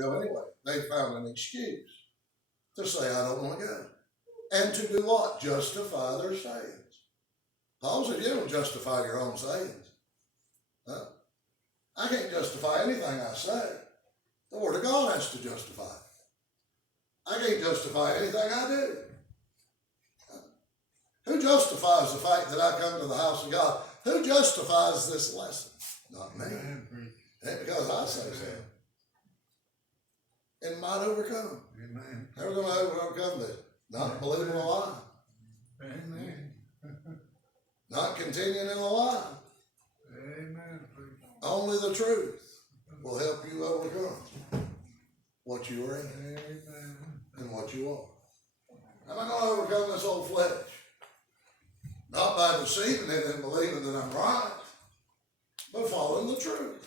to go anyway. They found an excuse to say, I don't want to go. And to do what? Justify their sayings. Paul said, you don't justify your own sayings. Huh? I can't justify anything I say. The Word of God has to justify it. I can't justify anything I do. Who justifies the fact that I come to the house of God? Who justifies this lesson? Not me. Ain't because I say so. And might overcome. Amen. How are we going to overcome this? Not believing a lie. Amen. Not continuing in a lie. Amen. Only the truth will help you overcome what you are in. Amen. And what you are. How am I going to overcome this old flesh? Not by deceiving it and believing that I'm right, but following the truth.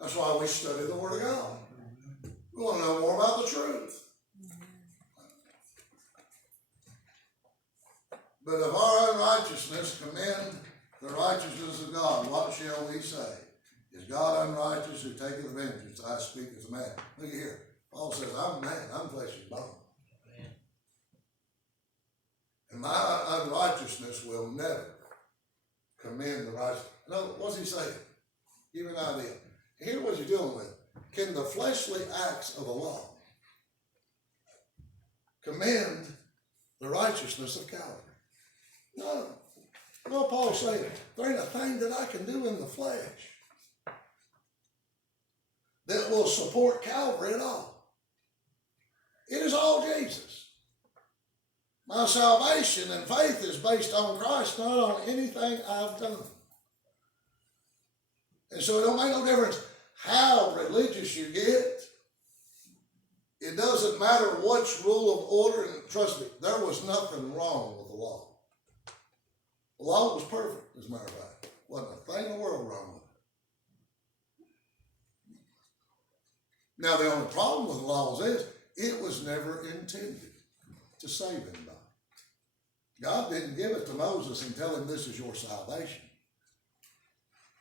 That's why we study the Word of God. We want to know more about the truth. But if our unrighteousness commend the righteousness of God, what shall we say? Is God unrighteous who taketh vengeance? I speak as a man. Look at here. Paul says, I'm a man. I'm flesh and bone. And my unrighteousness will never commend the righteous. No, what's he saying? Give you an idea. Here what you're dealing with. Can the fleshly acts of the law commend the righteousness of Calvary? No. Well, Paul's saying, there ain't a thing that I can do in the flesh that will support Calvary at all. It is all Jesus. My salvation and faith is based on Christ, not on anything I've done. And so it don't make no difference how religious you get. It doesn't matter which rule of order, and trust me, there was nothing wrong with the law. The law was perfect, as a matter of fact. Wasn't a thing in the world wrong with it. Now, the only problem with the laws is it was never intended to save anybody. God didn't give it to Moses and tell him this is your salvation.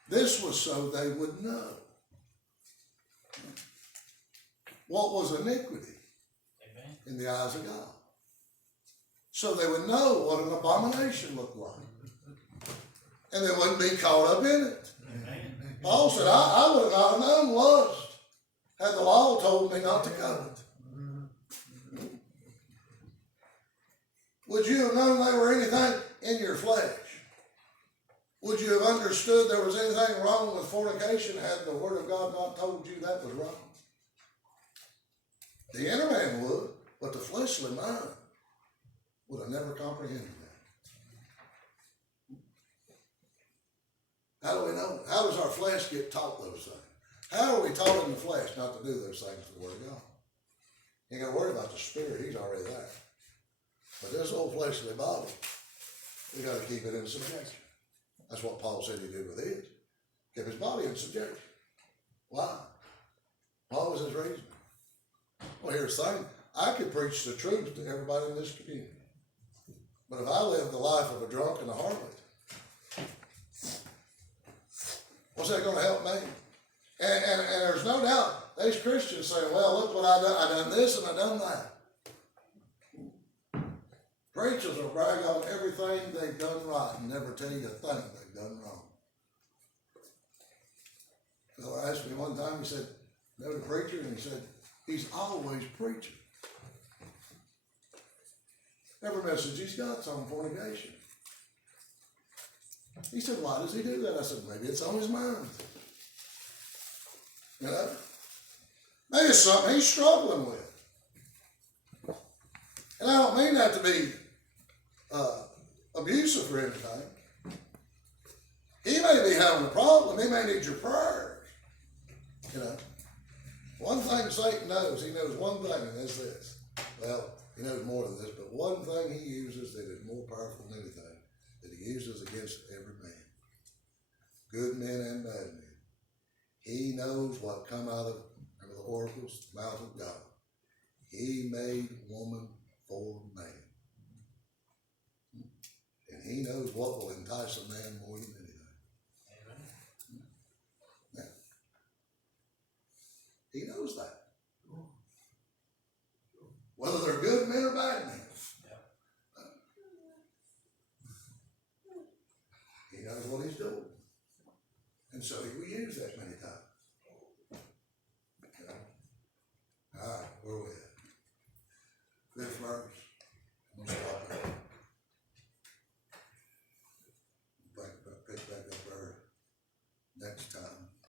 This was so they would know what was iniquity in the eyes of God. So they would know what an abomination looked like. And they wouldn't be caught up in it. Paul said, I would not have known lust had the law told me not to covet. Would you have known there were anything in your flesh? Would you have understood there was anything wrong with fornication had the Word of God not told you that was wrong? The inner man would, but the fleshly mind would have never comprehended that. How do we know? How does our flesh get taught those things? How are we taught in the flesh not to do those things for the Word of God? You ain't got to worry about the Spirit. He's already there. But this old fleshly body, we got to keep it in subjection. That's what Paul said he did with his. Kept his body in subjection. Why? What was his reason? Well, here's the thing. I could preach the truth to everybody in this community. But if I live the life of a drunk and a harlot, what's that going to help me? And there's no doubt, these Christians say, well, look what I done. I done this and I done that. Preachers will brag on everything they've done right and never tell you a thing they've done wrong. So I asked me one time, he said, know the preacher? And he said, he's always preaching. Every message he's got's on fornication. He said, why does he do that? I said, maybe it's on his mind. You know? Maybe it's something he's struggling with. And I don't mean that to be abusive or anything. He may be having a problem. He may need your prayers. You know, one thing Satan knows, he knows one thing, and that's this. Well, he knows more than this, but one thing he uses that is more powerful than anything, that he uses against every man, good men and bad men. He knows what come out of the oracles, mouth of God. He made woman for man. And he knows what will entice a man more than anything. Now, He knows that. Whether they're good men or bad men. He knows what he's doing. And so he will use that many times.